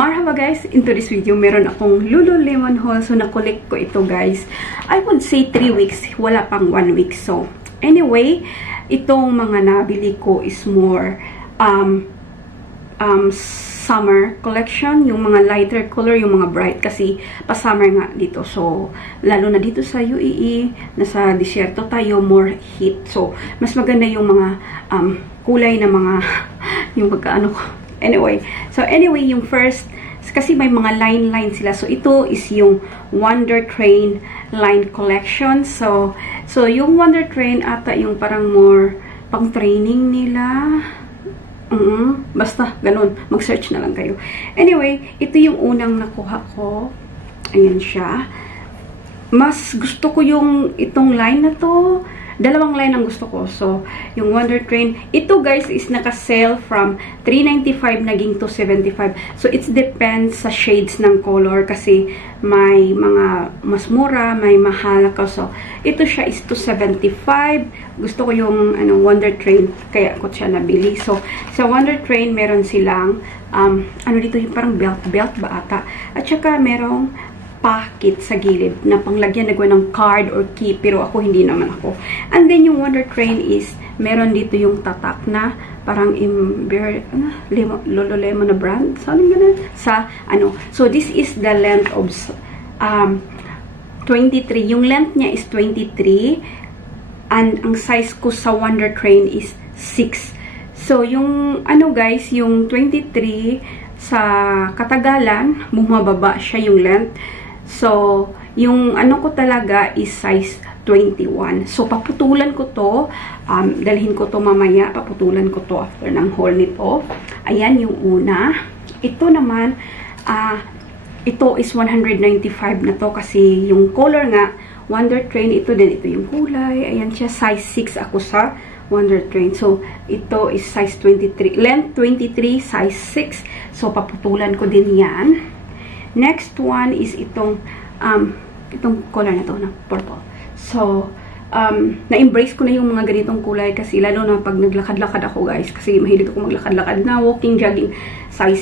Marhaba guys, into this video, meron akong Lululemon haul. So, na-collect ko ito guys. I would say 3 weeks, wala pang 1 week. So, anyway, itong mga nabili ko is more summer collection. Yung mga lighter color, yung mga bright. Kasi, pa-summer nga dito. So, lalo na dito sa UAE, nasa disyerto tayo, more heat. So, mas maganda yung mga kulay na mga, yung magkaano ko. Anyway, yung first, kasi may mga line sila. So, ito is yung Wonder Train line collection. So yung Wonder Train ata yung parang more pang training nila. Basta, ganun. Mag-search na lang kayo. Anyway, ito yung unang nakuha ko. Ayan siya. Mas gusto ko yung itong line na to. Dalawang line ang gusto ko. So, yung Wonder Train. Ito guys is naka-sale from $395 naging $275. So, it depends sa shades ng color kasi may mga mas mura, may mahal ako. So, ito siya is $275. Gusto ko yung Wonder Train. Kaya ko siya nabili. So, sa Wonder Train, meron silang dito yung parang belt ba ata. At saka merong pocket sa gilid na panglagyan na ng card or key, pero ako hindi naman ako. And then yung Wonder Train is meron dito yung tatak na parang Lululemon na brand, something ganun sa so this is the length of 23. Yung length niya is 23 and ang size ko sa Wonder Train is 6. So yung guys, yung 23 sa katagalan bumababa siya yung length. So, yung ko talaga is size 21. So, paputulan ko to. Dalhin ko to mamaya. Paputulan ko to after ng haul nito. Ayan yung una. Ito naman, ito is 195 na to kasi yung color nga, Wonder Train, ito din. Ito yung kulay. Ayan siya, size 6 ako sa Wonder Train. So, ito is size 23. Length 23, size 6. So, paputulan ko din yan. Next one is itong color na to, na purple. So, na-embrace ko na yung mga ganitong kulay kasi lalo na pag naglakad-lakad ako guys. Kasi mahilig ako maglakad-lakad na, walking, jogging. Size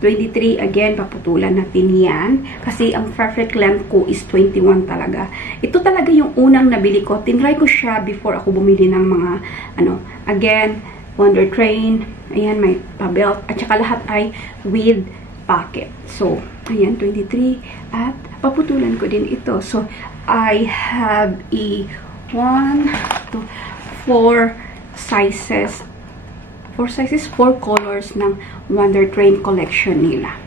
6, 23. Again, paputulan natin yan. Kasi ang perfect length ko is 21 talaga. Ito talaga yung unang nabili ko. Tinry ko siya before ako bumili ng mga, again, Wonder Train. Ayan, may pa-belt. At saka lahat ay with pocket. So, ayan, 23. At paputulan ko din ito. So, I have a 1, 2, 4 sizes. 4 colors ng Wonder Train collection nila.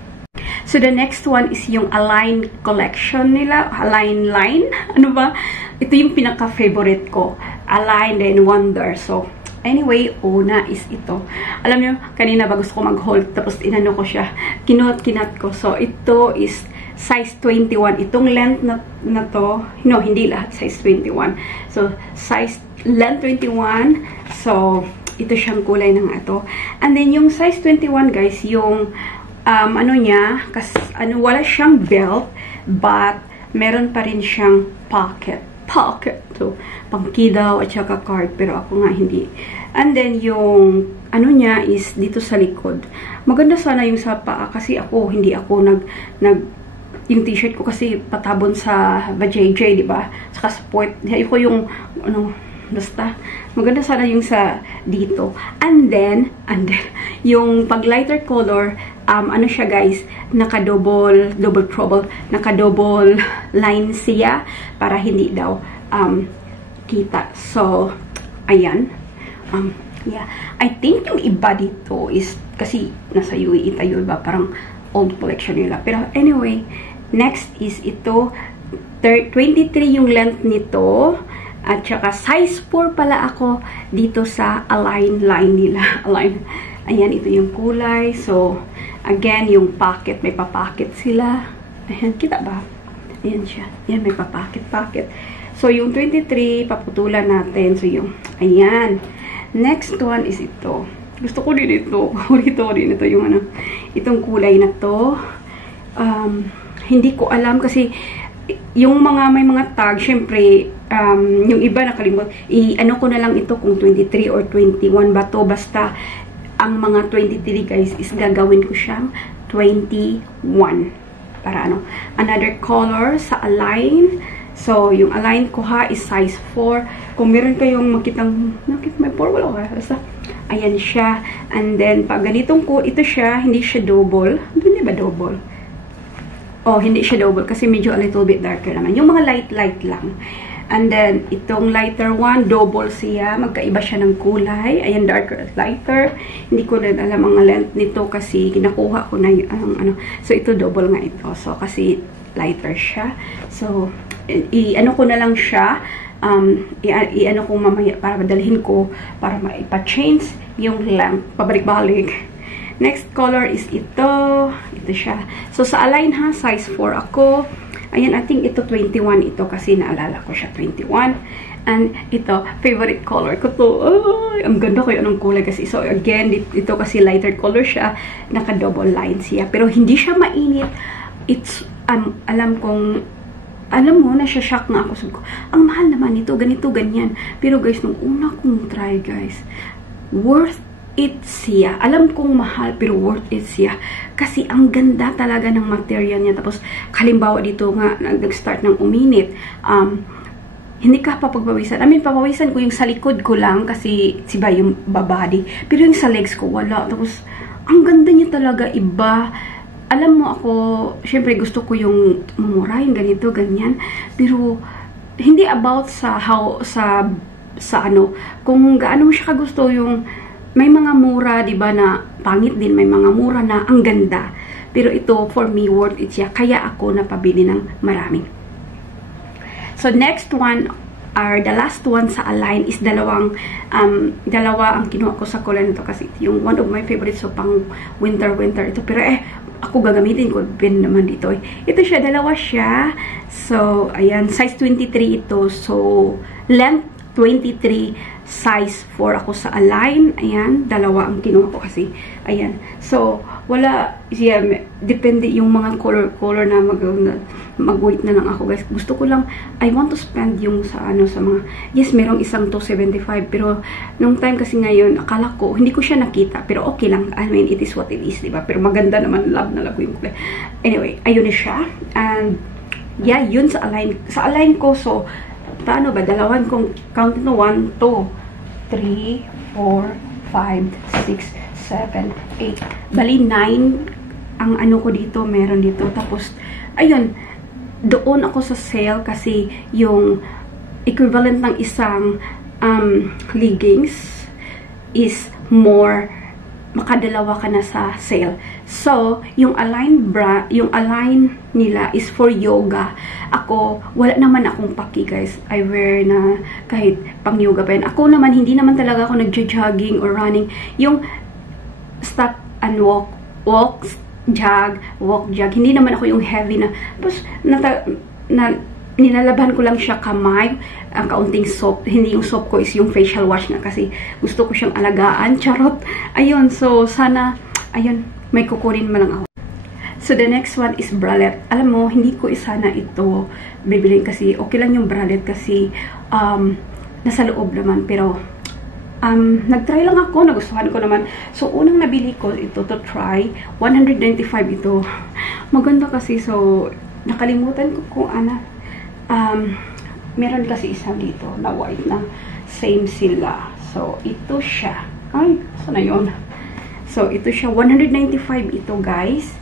So, the next one is yung Align collection nila. Align line. Ano ba? Ito yung pinaka-favorite ko. Align and Wonder. So, anyway, una is ito. Alam nyo, kanina ba gusto ko mag-hold, tapos inano ko siya. Kinot ko. So, ito is size 21. Itong length na to, no, hindi lahat size 21. So, length 21. So, ito siyang kulay ng ito. And then, yung size 21, guys, yung, niya, wala siyang belt, but, meron pa rin siyang pocket. So, pangkidaw at saka card, pero ako nga hindi. And then, yung niya is dito sa likod. Maganda sana yung sa paa kasi hindi ako yung t-shirt ko kasi patabon sa JJ, di ba? Saka sport. Ayoko yung basta maganda sana yung sa dito. And then yung pag lighter color, siya guys, naka-double trouble, naka-double line siya para hindi daw kita. So, ayan. Yeah. I think yung iba dito is, kasi nasa UAE tayo, iba, parang old collection nila. Pero anyway, next is ito, 23 yung length nito, at saka size 4 pala ako dito sa Align line nila. Align. Ayan, ito yung kulay. So, again, yung pocket, may pa-pocket sila. Ayan, kita ba? Ayan siya. Ayan, may pa-pocket. So, yung 23, paputulan natin. So, yung, ayan. Next one is ito. Gusto ko din ito. Ito yung itong kulay na to. Hindi ko alam kasi yung may mga tag, syempre, yung iba nakalimot. Ko na lang ito kung 23 or 21 ba to. Basta, ang mga 23 guys is gagawin ko siyang 21. Para ano. Another color sa Align. So, yung Align ko ha is size 4. Kung meron kayong makitang, nakita may 4, wala ka. Basta, ayan siya. And then, pag ganitong ko, ito siya, hindi siya double. Hindi ba double? Oh, hindi siya double kasi medyo a little bit darker naman. Yung mga light lang. And then, itong lighter one, double siya. Magkaiba siya ng kulay. Ayan, darker at lighter. Hindi ko rin alam ang length nito kasi kinakuha ko na yung ano. So, ito double nga ito. So, kasi lighter siya. So, i-ano ko na lang siya. I-ano ko mamaya para madalhin ko para maipa-change yung length. Pabalik-balik. Next color is ito. Ito siya. So, sa Align ha, size 4 ako. Ayan, I think ito 21 ito kasi naalala ko siya 21. And ito, favorite color ko to. Ay, ang ganda ko yung anong kulay kasi. So, again, ito kasi lighter color siya. Naka-double line siya. Pero hindi siya mainit. It's, alam mo, nasya-shock nga ako. Sabi ko, ang mahal naman ito, ganito, ganyan. Pero guys, nung una kong try, guys, worth it siya. Alam kong mahal, pero worth it siya. Kasi ang ganda talaga ng material niya. Tapos, halimbawa dito nga, nag-start ng uminit. Hindi ka papagpawisan. I mean, papawisan ko yung sa likod ko lang kasi siba yung babadi. Pero yung sa legs ko, wala. Tapos, ang ganda niya talaga, iba. Alam mo ako, syempre gusto ko yung mumurahin, ganito, ganyan. Pero, hindi about sa how, sa ano, kung gaano mo siya kagusto yung may mga mura, di ba, na pangit din. May mga mura na ang ganda. Pero ito, for me, worth it siya. Kaya ako napabili ng marami. So, next one, or the last one sa Align is dalawa ang kinuha ko sa color nito. Kasi yung one of my favorites, so pang winter ito. Pero ako gagamitin ko din naman dito. Ito siya, dalawa siya. So, ayan, size 23 ito. So, length 23, size 4 ako sa Align. Ayan, dalawa ang kinuha ko kasi. Ayan. So, wala, yeah, depende yung mga color na mag-wait na lang ako, guys. Gusto ko lang, I want to spend yung sa ano, sa mga, yes, merong isang 275, pero nung time kasi ngayon, akala ko, hindi ko siya nakita, pero okay lang. I mean, it is what it is, diba? Pero maganda naman, love na love yung kulay. Anyway, ayun na siya. And, yeah, yun sa Align. Sa Align ko, so, paano ba? Dalawan kong count na 1, 2, 3, 4, 5, 6, 7, 8. Bali, 9 ang ano ko dito, meron dito. Tapos, ayun, doon ako sa sale kasi yung equivalent ng isang leggings is more, makadalawa ka na sa sale. So, yung Align nila is for yoga. Ako, wala naman akong paki, guys. I wear na kahit pang yoga pa yan. Ako naman, hindi naman talaga ako nagja-jogging or running. Yung stop and walk, jog. Hindi naman ako yung heavy na. Tapos, nilalaban ko lang siya kamay, ang kaunting soap. Hindi yung soap ko is yung facial wash na kasi gusto ko siyang alagaan. Charot. Ayun, so sana, ayun, may kukunin mo lang ako. So, the next one is bralette. Alam mo, hindi ko sana ito bibilin kasi okay lang yung bralette kasi nasa loob naman. Pero, nag-try lang ako, nagustuhan ko naman. So, unang nabili ko ito to try. 195 ito. Maganda kasi, so, nakalimutan ko kung ano. Meron kasi isang dito na white na same sila. So, ito siya. Ay, sana yun? So, ito siya. 195 ito, guys.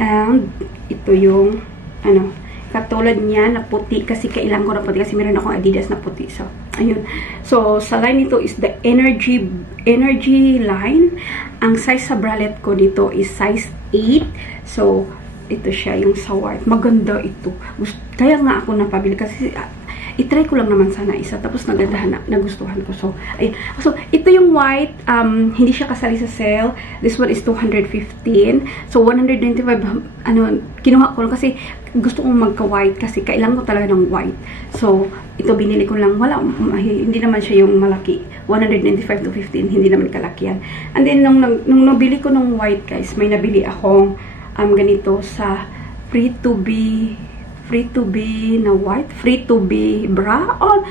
And, ito yung, ano, katulad niya na puti. Kasi kailangan ko na puti. Kasi meron akong Adidas na puti. So, ayun. So, sa line nito is the Energy line. Ang size sa bralette ko dito is size 8. So, ito siya, yung sa white. Maganda ito. Kaya nga ako napabili kasi itry ko lang naman sana isa. Tapos nagustuhan ko. So, ayun. So, ito yung white. Hindi siya kasali sa sale. This one is 215. So, 195, kinuha ko lang kasi gusto kong magka-white kasi kailangan ko talaga ng white. So, ito binili ko lang. Wala, hindi naman siya yung malaki. 195 to 15. Hindi naman kalaki yan. And then, nung nabili ko ng white, guys, may nabili akong ganito sa free to be na white, free to be bra, or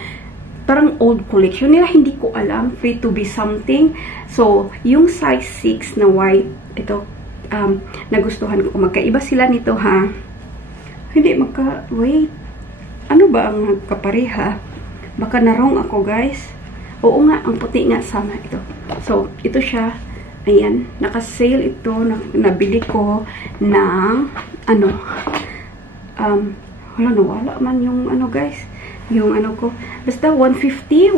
parang old collection nila, hindi ko alam, free to be something. So, yung size 6 na white, ito, nagustuhan ko. Magkaiba sila nito, ha? Hindi, wait. Ano ba ang kapareha? Baka na-wrong ako, guys. Oo nga, ang puti nga sama ito. So, ito siya. Ayan, naka-sale ito. Nabili ko ng, wala man yung, guys. Yung ko. Basta 150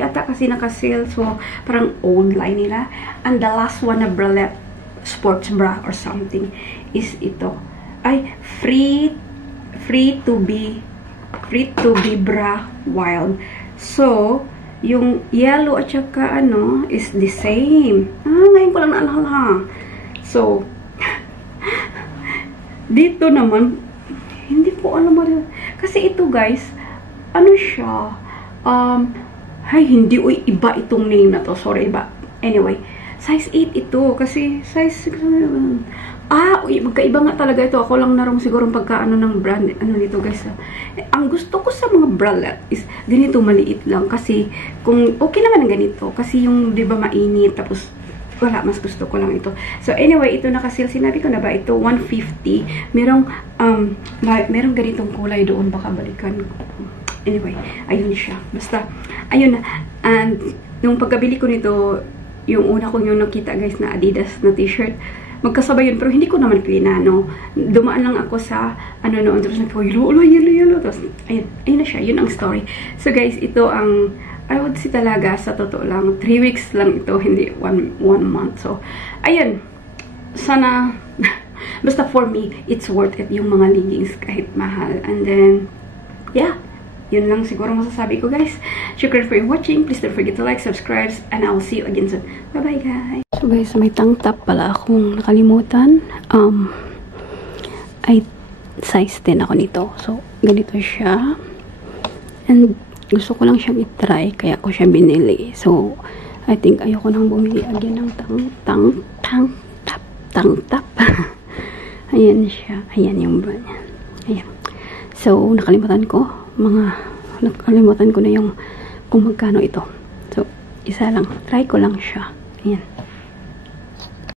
ata kasi naka-sale. So, parang old line nila. And the last one na bralette, sports bra or something, is ito. Ay, free to be bra wild. So, yung yellow at saka is the same. Ngayon ko lang naalala. So, dito naman, hindi ko alam mo rin. Kasi ito, guys, siya, hindi, iba itong name na to. Sorry, iba. Anyway, size 8 ito. Kasi, size 6, magkaiba nga talaga ito. Ako lang narong siguro pagka ng brand, nito, guys. Ang gusto ko sa mga bralette is, ganito maliit lang. Kasi, kung okay naman ang ganito. Kasi yung, di ba, mainit. Tapos, wala, mas gusto ko lang ito. So, anyway, ito naka-sale. Sinabi ko na ba, ito, 150. Merong ganitong kulay doon. Baka balikan ko. Anyway, ayun siya. Basta, ayun na. And, nung pagkabili ko nito, yung una ko yung nakita, guys, na Adidas na t-shirt, magkasabay yun. Pero hindi ko naman pinano. Dumaan lang ako sa, noon. Tapos yelo. Tapos, ayun na siya. Yun ang story. So, guys, ito ang, I would say talaga, sa totoo lang, 3 weeks lang ito, hindi 1 month. So, ayun. Sana, basta for me, it's worth it yung mga leggings kahit mahal. And then, yeah. Yun lang siguro masasabi ko, guys. Shukran for watching. Please don't forget to like, subscribe, and I will see you again soon. Bye-bye, guys. So, guys, may tank top pala akong nakalimutan. Ay, size 10 ako nito. So, ganito siya. And, gusto ko lang siyang itry, kaya ko siya binili. So, I think ayoko nang bumili again ng tank top. Ayan siya. Ayan yung brand niya. Ayan. So, nakalimutan ko na yung kung magkano ito. So, isa lang. Try ko lang siya. Ayan.